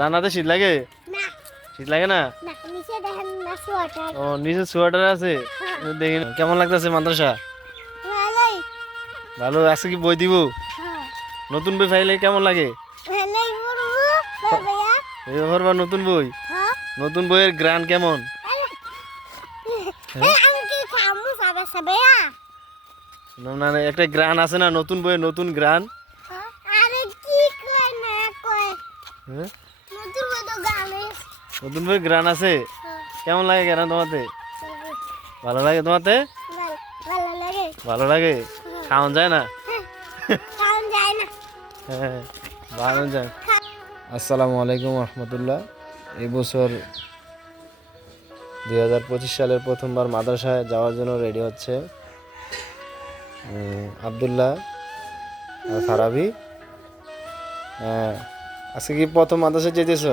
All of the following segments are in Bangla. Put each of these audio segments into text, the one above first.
জানাতে শীত লাগে? না। শীত লাগে না? ও নিচে সোয়েটার আছে? দেখি কেমন লাগতেছে মাদ্রাসা? ভালো আজকে কি বই দিব? হ্যাঁ। নতুন বই ফাইলে কেমন লাগে? এবার বা নতুন বই? হ্যাঁ। নতুন বইয়ের গ্রান কেমন? না, না না, একটা গ্রান আছে না নতুন বইয়ের নতুন গ্রান? আরে কি কয় না কয়? হ্যাঁ? নতুন বইয়ের গ্রান আছে কেমন লাগে গ্রান তোমাতে? ভালো। লাগে তোমাতে? ভালো লাগে। খাওয়ান যায় না? কারণ যায় না। হ্যাঁ ভালো যায়। আসসালামু আলাইকুম রহমতুল্লাহ। এই বছর দুই হাজার পঁচিশ সালের প্রথমবার মাদ্রাসায় যাওয়ার জন্য রেডি হচ্ছে আবদুল্লাহ ফারাবি। হ্যাঁ আজকে কি প্রথম মাদ্রাসায় যেতেছ?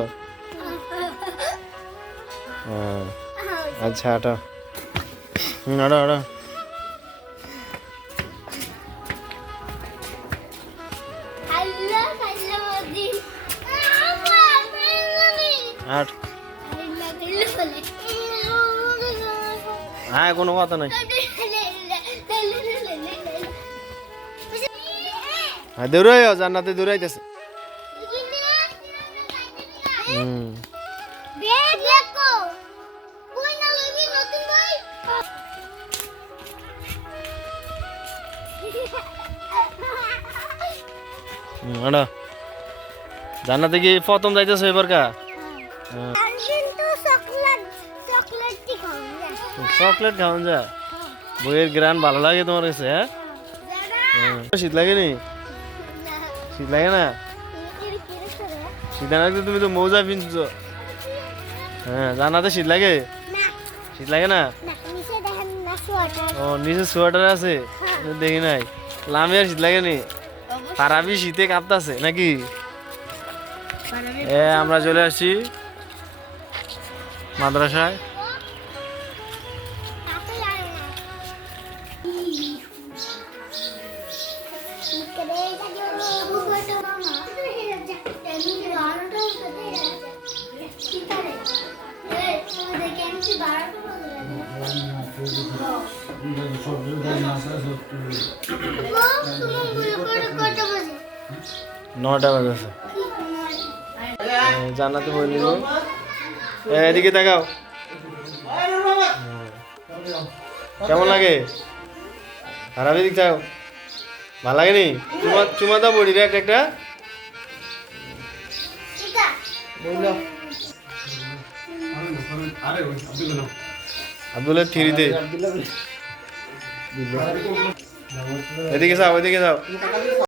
আচ্ছা হাঁট আল্লাহ আল্লাহ বলে হ্যাঁ কোনো কথা নাই। হ্যাঁ দৌড়াই জান্নাতে দৌড়াইতেছে হাঁটো জান্নাতে কি প্রথম যাইতেছে এবার কা। চকলেট খাওয়ান যা। বইয়ের গ্রান ভালো লাগে তোমার কাছে হ্যাঁ? হ্যাঁ। শীত লাগে নি? শীত লাগে না? শীত না লাগলে তুমি তো মৌজা পিনছো হ্যাঁ জানাতে শীত লাগে শীত লাগে না? ও নিচে সোয়েটার আছে? দেখি নাই। লামে আর শীত লাগে নি তারাবি শীতে কাঁপতাছে নাকি? হ্যাঁ আমরা চলে আসছি মাদ্রাসায়। নটা বাজেছে জানাতে বই নিব। এদিকে তাকাও। কেমন লাগে? খারাপ এদিক তাকাও। ভালো লাগেনি? চুমা চুমা দাও বড়ি রে একটা একটা। আব্দুলের দে। এদিকে যাও এদিকে যাও।